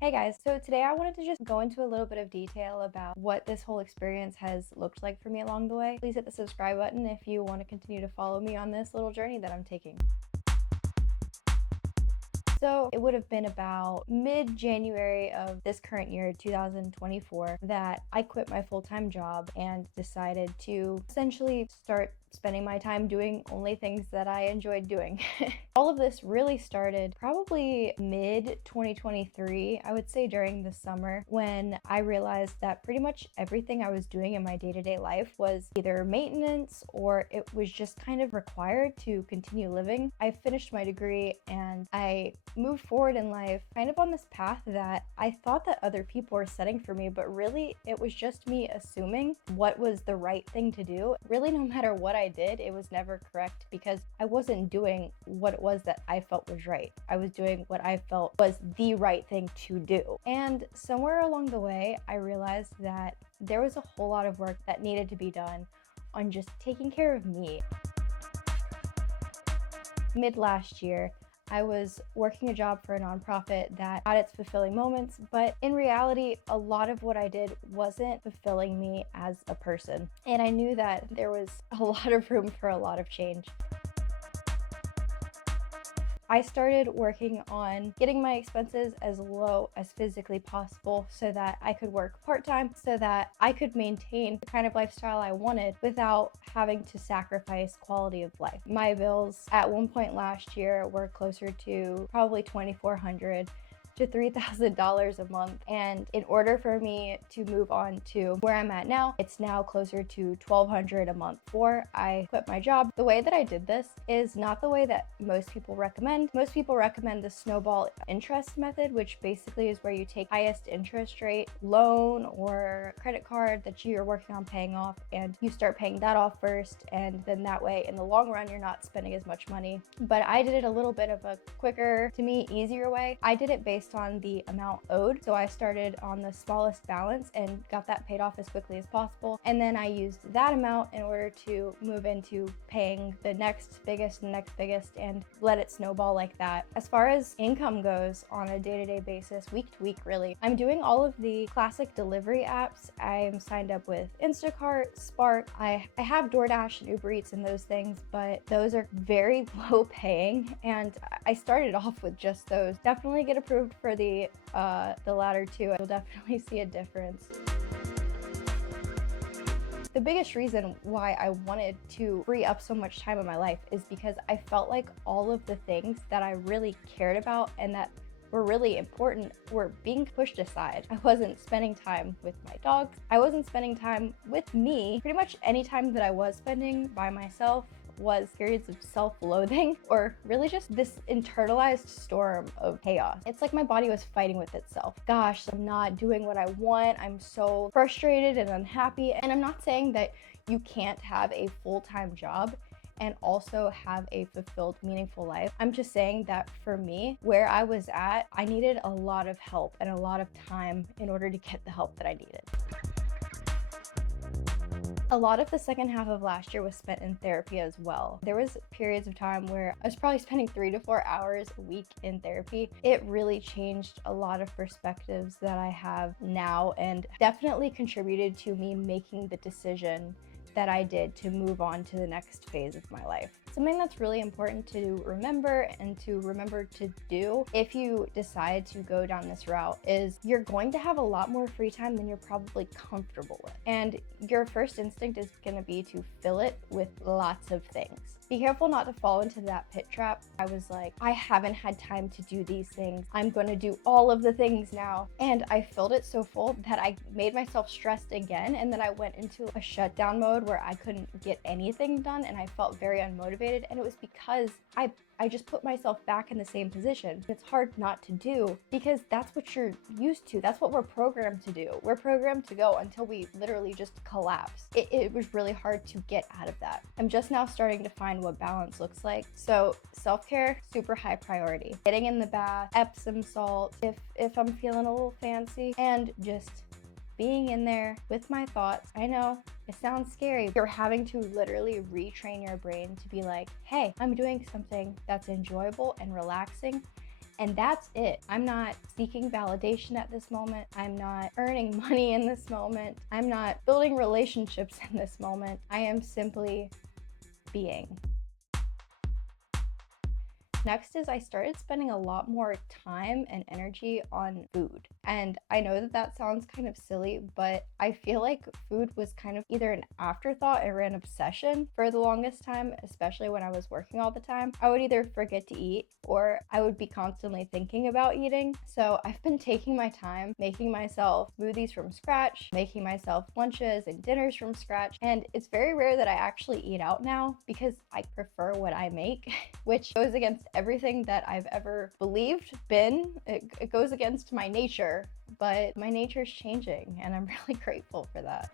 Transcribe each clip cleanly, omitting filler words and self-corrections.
Hey guys, so today I wanted to just go into a little bit of detail about what this whole experience has looked like for me along the way. Please hit the subscribe button if you want to continue to follow me on this little journey that I'm taking. So it would have been about mid-January of this current year, 2024, that I quit my full-time job and decided to essentially start spending my time doing only things that I enjoyed doing. All of this really started probably mid 2023, I would say during the summer, when I realized that pretty much everything I was doing in my day-to-day life was either maintenance or it was just kind of required to continue living. I finished my degree and I moved forward in life kind of on this path that I thought that other people were setting for me, but really it was just me assuming what was the right thing to do. Really, no matter what I did, it was never correct because I wasn't doing what it was that I felt was right. I was doing what I felt was the right thing to do. And somewhere along the way, I realized that there was a whole lot of work that needed to be done on just taking care of me. Mid last year, I was working a job for a nonprofit that had its fulfilling moments, but in reality, a lot of what I did wasn't fulfilling me as a person. And I knew that there was a lot of room for a lot of change. I started working on getting my expenses as low as physically possible so that I could work part-time, so that I could maintain the kind of lifestyle I wanted without having to sacrifice quality of life. My bills at one point last year were closer to probably $2,400 to $3,000 a month. And in order for me to move on to where I'm at now, it's now closer to $1,200 a month before I quit my job. The way that I did this is not the way that most people recommend. Most people recommend the snowball interest method, which basically is where you take highest interest rate loan or credit card that you're working on paying off and you start paying that off first, and then that way in the long run you're not spending as much money. But I did it a little bit of a quicker, to me, easier way. I did it based on the amount owed. So I started on the smallest balance and got that paid off as quickly as possible. And then I used that amount in order to move into paying the next biggest and next biggest and let it snowball like that. As far as income goes on a day-to-day basis, week to week really, I'm doing all of the classic delivery apps. I'm signed up with Instacart, Spark. I have DoorDash and Uber Eats and those things, but those are very low paying. And I started off with just those. Definitely get approved for the latter two. You'll definitely see a difference. The biggest reason why I wanted to free up so much time in my life is because I felt like all of the things that I really cared about and that were really important were being pushed aside. I wasn't spending time with my dogs. I wasn't spending time with me. Pretty much any time that I was spending by myself was periods of self-loathing or really just this internalized storm of chaos. It's like my body was fighting with itself. Gosh, I'm not doing what I want. I'm so frustrated and unhappy. And I'm not saying that you can't have a full-time job and also have a fulfilled, meaningful life. I'm just saying that for me, where I was at, I needed a lot of help and a lot of time in order to get the help that I needed. A lot of the second half of last year was spent in therapy as well. There was periods of time where I was probably spending 3 to 4 hours a week in therapy. It really changed a lot of perspectives that I have now and definitely contributed to me making the decision that I did to move on to the next phase of my life. Something that's really important to remember and to remember to do if you decide to go down this route is you're going to have a lot more free time than you're probably comfortable with. And your first instinct is going to be to fill it with lots of things. Be careful not to fall into that pit trap. I was like, I haven't had time to do these things. I'm going to do all of the things now. And I filled it so full that I made myself stressed again. And then I went into a shutdown mode where I couldn't get anything done and I felt very unmotivated. And it was because I just put myself back in the same position. It's hard not to do because that's what you're used to. That's what we're programmed to do. We're programmed to go until we literally just collapse. It was really hard to get out of that. I'm just now starting to find what balance looks like. So self-care, super high priority. Getting in the bath, Epsom salt, if I'm feeling a little fancy, and just being in there with my thoughts. I know it sounds scary. You're having to literally retrain your brain to be like, hey, I'm doing something that's enjoyable and relaxing And that's it. I'm not seeking validation at this moment. I'm not earning money in this moment. I'm not building relationships in this moment. I am simply being. Next is I started spending a lot more time and energy on food. And I know that that sounds kind of silly, but I feel like food was kind of either an afterthought or an obsession for the longest time, especially when I was working all the time. I would either forget to eat or I would be constantly thinking about eating. So I've been taking my time making myself smoothies from scratch, making myself lunches and dinners from scratch. And it's very rare that I actually eat out now because I prefer what I make, which goes against everything that I've ever believed, it goes against my nature, but my nature is changing and I'm really grateful for that.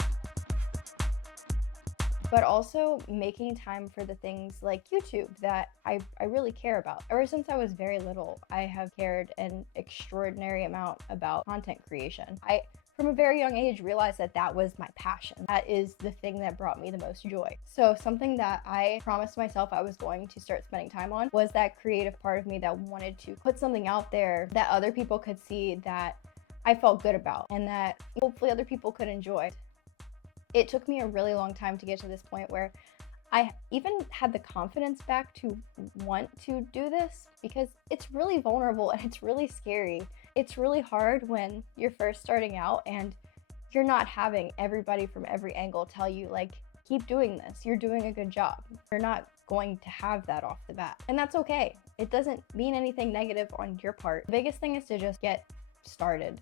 But also making time for the things like YouTube that I really care about. Ever since I was very little, I have cared an extraordinary amount about content creation. I from a very young age realized that that was my passion. That is the thing that brought me the most joy. So something that I promised myself I was going to start spending time on was that creative part of me that wanted to put something out there that other people could see, that I felt good about, and that hopefully other people could enjoy. It took me a really long time to get to this point where I even had the confidence back to want to do this, because it's really vulnerable and it's really scary. It's really hard when you're first starting out and you're not having everybody from every angle tell you, like, keep doing this, you're doing a good job. You're not going to have that off the bat. And that's okay. It doesn't mean anything negative on your part. The biggest thing is to just get started.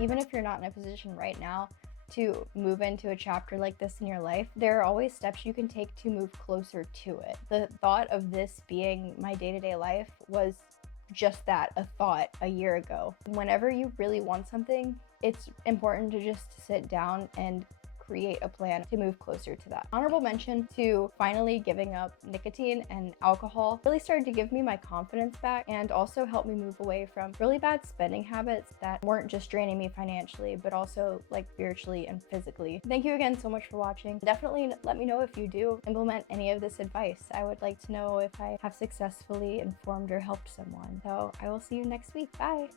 Even if you're not in a position right now to move into a chapter like this in your life, there are always steps you can take to move closer to it. The thought of this being my day-to-day life was just that, a thought a year ago. Whenever you really want something, it's important to just sit down and create a plan to move closer to that. Honorable mention to finally giving up nicotine and alcohol really started to give me my confidence back and also helped me move away from really bad spending habits that weren't just draining me financially, but also like spiritually and physically. Thank you again so much for watching. Definitely let me know if you do implement any of this advice. I would like to know if I have successfully informed or helped someone. So I will see you next week. Bye.